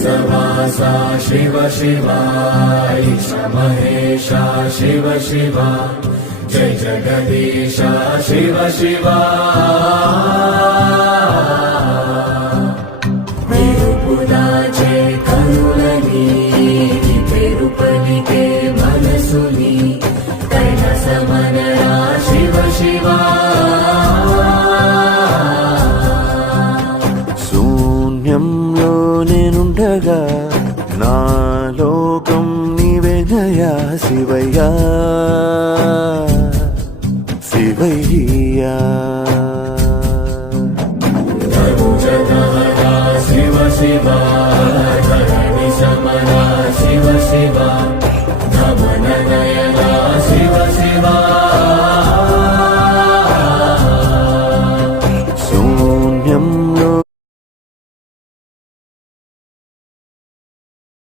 सवासा शिव शिवाय शमहेशा शिव शिवा जय जगदीशा शिव शिवाचे खलु लगी ते मन सुनी శూన్యంలో నేనుండగా నా లోకం నీవేనయా శివయ్యా శివయ్యా శివ శివా